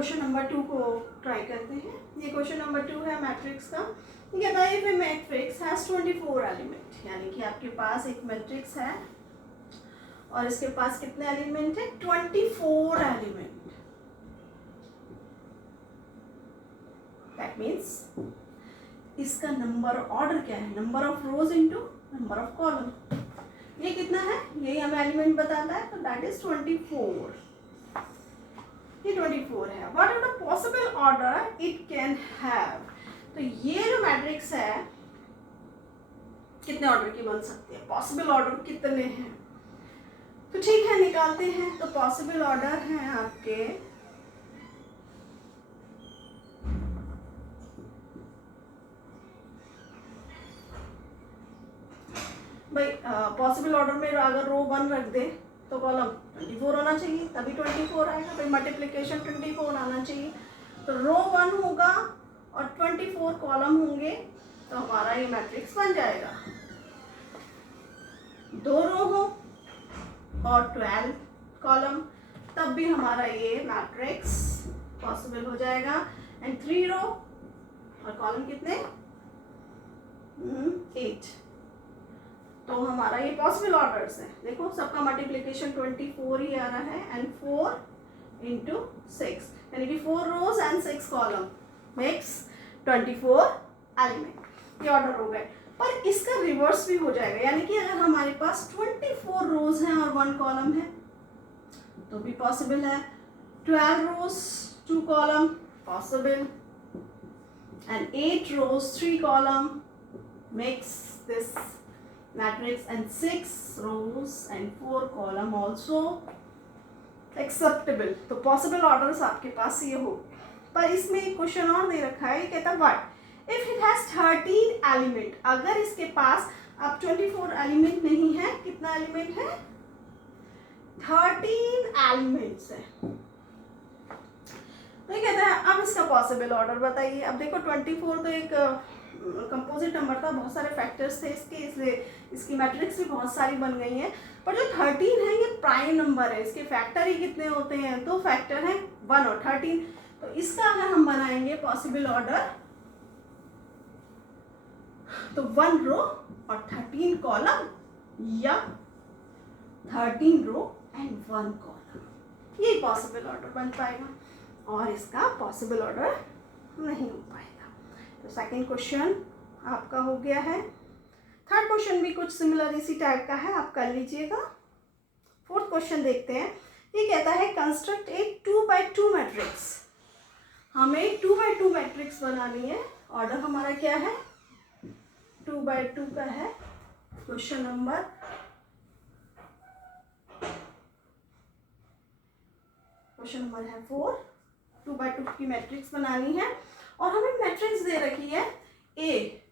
Question number 2 को try करते हैं। ये क्वेश्चन नंबर 2 है मैट्रिक्स का। ये कहता है if A matrix has 24 element, यानी कि आपके पास एक मैट्रिक्स है और इसके पास कितने एलिमेंट है? 24 एलिमेंट। दैट मीन्स इसका नंबर ऑर्डर क्या है? Number of rose into number of column. ये कितना है? यही हमें एलिमेंट बताता है, तो दैट इज 24। ये 24 है। What are the possible order it can have? तो ये जो मैट्रिक्स है कितने ऑर्डर की बन सकती है? पॉसिबल ऑर्डर कितने हैं? तो ठीक है, निकालते हैं। तो पॉसिबल ऑर्डर हैं आपके भाई, पॉसिबल ऑर्डर में अगर रो 1 रख दे तो कॉलम 24 होना चाहिए, तभी 24 आएगा। भाई मल्टीप्लिकेशन 24 आना चाहिए। तो रो 1 होगा और 24 कॉलम होंगे, तो हमारा ये मैट्रिक्स बन जाएगा। 2 रो हो और 12 कॉलम, तब भी हमारा ये मैट्रिक्स पॉसिबल हो जाएगा। एंड 3 रो और कॉलम कितने? 8। तो हमारा ये पॉसिबल ऑर्डर्स है। देखो सबका मल्टीप्लिकेशन 24 ही आ रहा है एंड 4 इंटू 6, यानी कि 4 रोज एंड 6 कॉलम मेक्स 24 एलिमेंट। ये ऑर्डर हो गए। पर इसका रिवर्स भी हो जाएगा, यानी कि अगर हमारे पास 24 रोज हैं और 1 कॉलम है तो भी पॉसिबल है। 12 rows 2 column possible, and 8 rows 3 column makes this matrix, and 6 rows and 4 column also acceptable। तो possible orders आपके पास ये हो। पर इसमें एक क्वेश्चन और दे रखा है, कहता what if it has 13 element? अगर इसके पास अब 24 एलिमेंट नहीं है, कितना एलिमेंट है? 13 एलिमेंट्स है। तो ये कहता है अब इसका पॉसिबल ऑर्डर बताइए। अब देखो 24 तो एक कंपोजिट नंबर था, बहुत सारे फैक्टर्स थे इसके, इसलिए इसकी मैट्रिक्स भी बहुत सारी बन गई हैं। पर जो 13 है ये प्राइम नंबर है, इसके फैक्टर ही कितने होते हैं? 2 फैक्टर हैं, 1 और 13। तो इसका अगर हम बनाएंगे पॉसिबल ऑर्डर तो 1 रो और 13 कॉलम, या 13 रो एंड 1 कॉलम, ये पॉसिबल ऑर्डर बन पाएगा। और इसका पॉसिबल ऑर्डर नहीं हो पाएगा। तो सेकंड क्वेश्चन आपका हो गया है। थर्ड क्वेश्चन भी कुछ सिमिलर इसी टाइप का है, आप कर लीजिएगा। फोर्थ क्वेश्चन देखते हैं। ये कहता है कंस्ट्रक्ट ए 2x2 मैट्रिक्स। हमें 2x2 मैट्रिक्स बनानी है। ऑर्डर हमारा क्या है? 2x2 का है। क्वेश्चन नंबर है 4। 2x2 की मैट्रिक्स बनानी है और हमें मैट्रिक्स दे रखी है ए।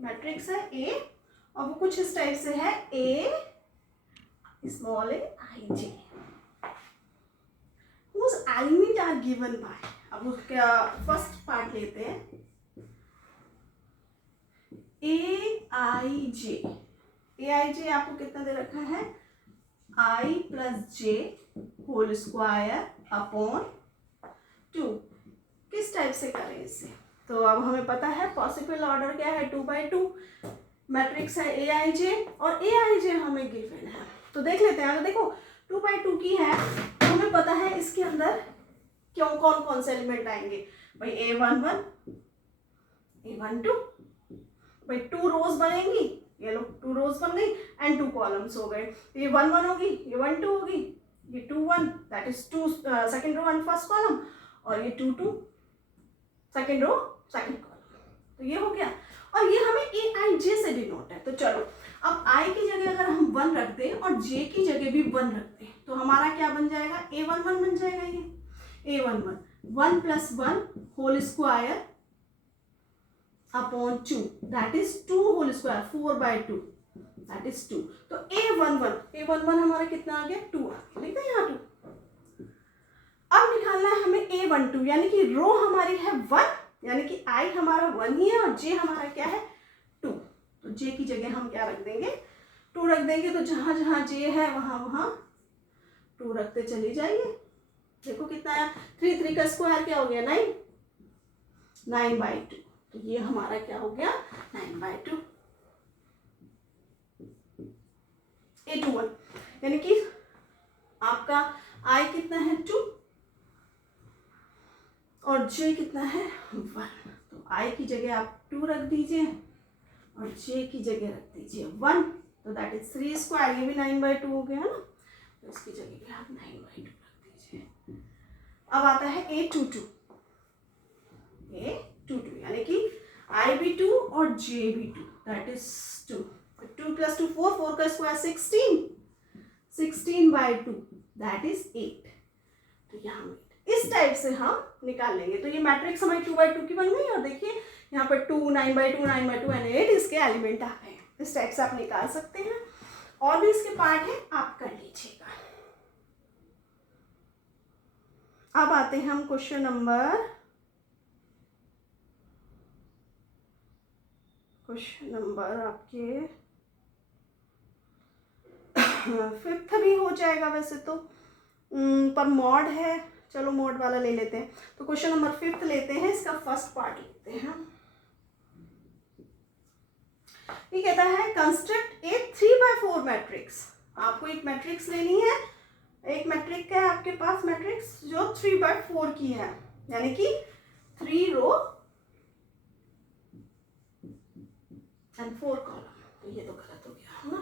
मैट्रिक्स है ए और वो कुछ इस टाइप से है, A small A I J, whose element are given by। अब उसका फर्स्ट पार्ट लेते हैं, ए आई जे आपको कितना दे रखा है? आई प्लस जे होल स्क्वायर अपॉन 2। किस टाइप से करें इससे? तो अब हमें पता है पॉसिबल ऑर्डर क्या है? 2x2 मैट्रिक्स है ए आई जे, और ए आई जे हमें गिवन है। तो देख लेते हैं। अगर देखो 2x2 की है तो हमें पता है इसके अंदर क्यों कौन कौन से एलिमेंट आएंगे। भाई A11 A12, भाई 2 रोज बनेंगी, ये लो 2 रोज बन गई एंड 2 कॉलम्स हो गए। तो ये 1 होगी, ये 1 होगी, ये 2 1, that is 2 second row and first column, और ये 2 2 सेकंड रो सेकंड कॉलम। तो ये हो गया, और ये हमें ए आई जे से डिनोट है। तो चलो अब आई की जगह अगर हम 1 रख दें और जे की जगह भी 1 रख दें तो हमारा क्या बन जाएगा? A11 बन जाएगा। ये A11 1 plus 1 whole square upon 2, that is 2 whole square, 4/2, that is 2। तो A11 हमारा कितना आ गया? 2 आ गया। लिखते हैं यहाँ 2। अब निकालना है हमें A12, यानी कि रो हमारी है 1, यानी कि आई हमारा 1 ही है और जे हमारा क्या है? 2। तो जे की जगह हम क्या रख देंगे? 2 रख देंगे। तो जहां जहां जे है वहां वहां 2 रखते चले जाइए। देखो कितना है, 3 3 का स्क्वायर क्या हो गया 9, 9/2। तो ये हमारा क्या हो गया 9/2। A21 यानी कि आपका I कितना है 2 और J कितना है 1। तो I की जगह आप 2 रख दीजिए और J की जगह रख दीजिए 1। तो दैट इज 3 स्क्वायर, ये भी 9/2 हो गया है ना, तो इसकी जगह भी आप 9/2 रख दीजिए। अब आता है A22 यानी कि I भी 2 और J भी 2, दैट इज 2। 2 + 2 4, 4 का स्क्वायर 16, 16/2 दैट इज 8। तो यहाँ इस टाइप से हम निकाल लेंगे। तो ये मैट्रिक्स हमारी 2/2 की बन गई और देखिए यहाँ पर 2, 9/2, 9/2 एंड 8 इसके एलिमेंट आ गए। इस टाइप से आप निकाल सकते हैं। और भी इसके पार्ट है, आप कर लीजिएगा। अब आते हैं हम क्वेश्चन नंबर आपके 5th भी हो जाएगा वैसे तो, पर मॉड है, चलो मॉड वाला ले लेते हैं। तो क्वेश्चन नंबर 5th लेते हैं, इसका फर्स्ट पार्ट लेते हैं। ये कहता है कंस्ट्रक्ट ए 3/4 मैट्रिक्स। आपको एक मैट्रिक्स लेनी है, एक मैट्रिक्स है आपके पास, मैट्रिक्स जो 3/4 की है, यानी कि 3 रो एंड 4 कॉलम। तो ये तो गलत हो गया है ना,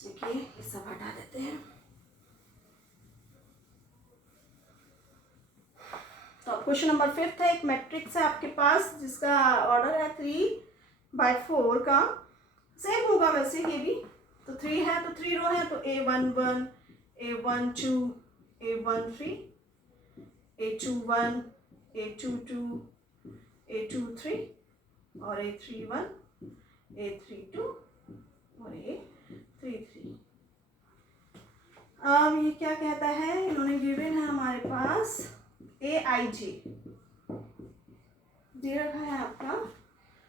देखिए ये सब हटा देते हैं। तो क्वेश्चन नंबर 5th है, एक मैट्रिक्स है आपके पास जिसका ऑर्डर है 3/4 का, सेम होगा वैसे ये भी। तो 3 है तो 3 रो है, तो A11, A12, A13, A21, A22, A23 और A31, A32 और A33। अब ये क्या कहता है, इन्होंने गिवन है हमारे पास AIJ दे रखा है आपका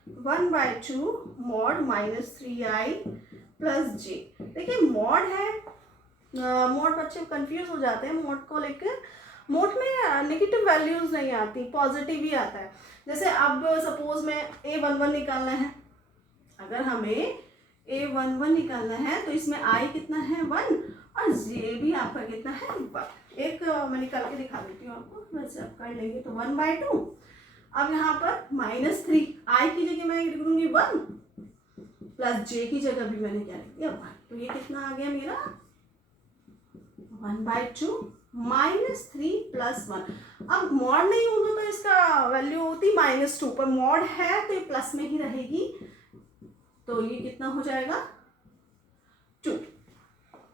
1/2 मॉड -3i + j। देखिए मॉड है, मॉड बच्चे कंफ्यूज हो जाते हैं मॉड को लेकर। मॉड में नेगेटिव वैल्यूज नहीं आती, पॉजिटिव ही आता है। जैसे अब सपोज में A11 निकालना है, अगर हमें A11 निकालना है तो इसमें I कितना है 1 और J भी आपका कितना है 1। एक मैं निकाल के दिखा देती हूँ आपको, वैसे आप कर लेंगे तो 1/2। अब यहाँ पर -3, I की जगह मैं लिख दूंगी 1 + J की जगह भी मैंने क्या लिख दिया 1। तो ये कितना आ गया मेरा 1/2 -3 + 1। अब मॉड नहीं होगा तो इसका वैल्यू होती -2, पर मॉड है तो ये प्लस में ही रहेगी। तो ये कितना हो जाएगा 2,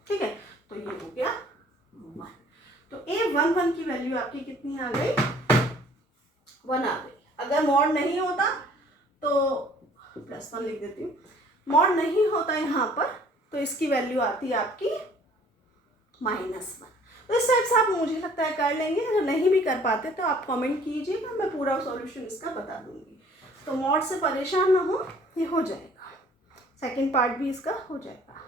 ठीक है। तो ये हो गया 1। तो A11 की वैल्यू आपकी कितनी आ गई 1 आ गई। अगर मॉड नहीं होता तो +1 लिख देती हूँ, मॉड नहीं होता यहाँ पर तो इसकी वैल्यू आती है आपकी -1। तो इस टाइप से आप मुझे लगता है कर लेंगे। अगर नहीं भी कर पाते तो आप कमेंट कीजिएगा, मैं पूरा सॉल्यूशन इसका बता दूंगी। तो मॉड से परेशान ना हो, ये हो जाएगा, सेकंड पार्ट भी इसका हो जाएगा।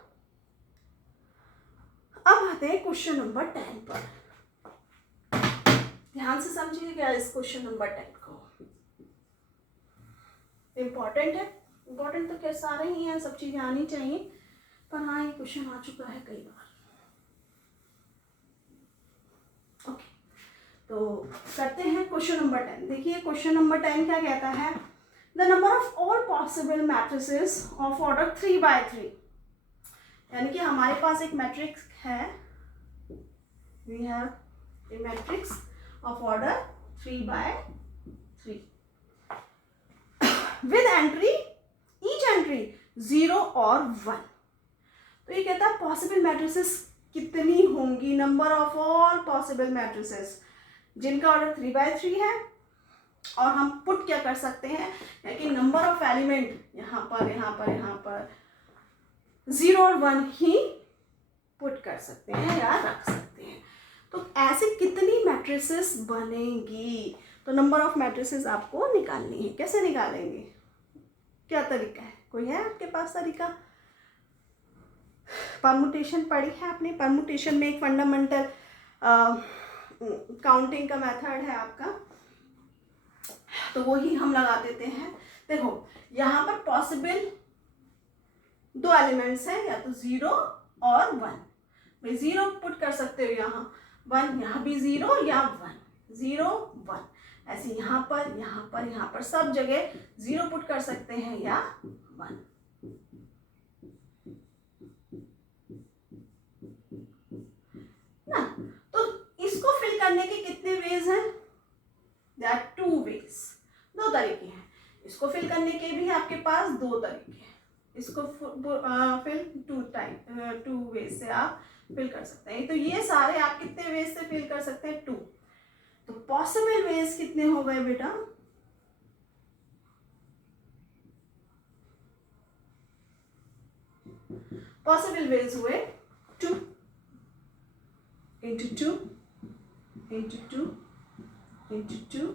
अब आते हैं क्वेश्चन नंबर 10 पर। ध्यान से समझिएगा इस क्वेश्चन नंबर 10 को, इम्पॉर्टेंट है। इम्पॉर्टेंट तो क्या सारे ही हैं, सब चीजें आनी चाहिए, पर हाँ ये क्वेश्चन आ चुका है कई बार। ओके, तो करते हैं क्वेश्चन नंबर 10। देखिए क्वेश्चन नंबर 10 क्या कहता है, the number of all possible matrices of order 3/3। यानी कि हमारे पास एक मैट्रिक्स है, we have a matrix of order 3/3 with entry, each entry 0 और 1। तो ये कहता है पॉसिबल मैट्रिसेस कितनी होंगी, number of all possible matrices जिनका ऑर्डर 3/3 है। और हम पुट क्या कर सकते हैं कि नंबर ऑफ एलिमेंट यहाँ पर 0 और 1 ही पुट कर सकते हैं या रख सकते हैं। तो ऐसे कितनी मैट्रिसेस बनेंगी, तो नंबर ऑफ मैट्रिसेस आपको निकालनी है। कैसे निकालेंगे, क्या तरीका है, कोई है आपके पास तरीका? परमुटेशन पढ़ी है आपने, परमुटेशन में एक फंडामेंटल काउंटिंग का मेथड है आपका, तो वही हम लगा देते हैं। देखो यहाँ पर पॉसिबल 2 एलिमेंट्स हैं, या तो 0 और 1। भाई 0 पुट कर सकते हो यहाँ, 1 यहाँ भी 0 या 1, 0 1, ऐसे यहाँ पर यहाँ पर यहाँ पर सब जगह 0 पुट कर सकते हैं या 1। ना, तो इसको फिल करने के कितने वेज हैं? देयर आर 2 वेज, 2 तरीके हैं। इसको फिल करने के भी आपके पास 2 तरीके हैं। इसको फिल 2 वेज से आप फिल कर सकते हैं। तो ये सारे आप कितने वेज से फिल कर सकते हैं? 2। तो पॉसिबल वेज कितने हो गए बेटा? पॉसिबल वेज हुए 2 into 2 into 2 into 2।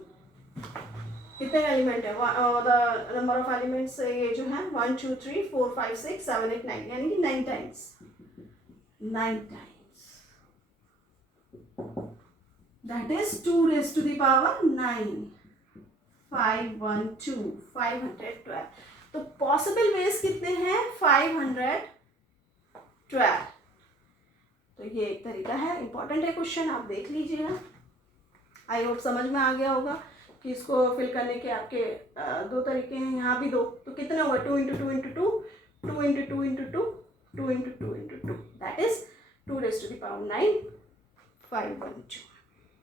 कितने एलिमेंट है? द नंबर ऑफ एलिमेंट्स ये जो है 1 2 3 4 5 6 7 8 9, यानी कि 9 times, 9 times. That is 2 raised to the power 9, 512, 512। तो पॉसिबल वेज कितने हैं? 512। तो ये एक तरीका है, इंपॉर्टेंट है क्वेश्चन, आप देख लीजिएगा। आई होप समझ में आ गया होगा कि इसको फिल करने के आपके 2 तरीके हैं, यहाँ भी 2। तो कितने हुए? 2 into 2 into 2, 2 into 2 into 2, 2 into 2 into 2, that is 2 raised to the power 9, 512।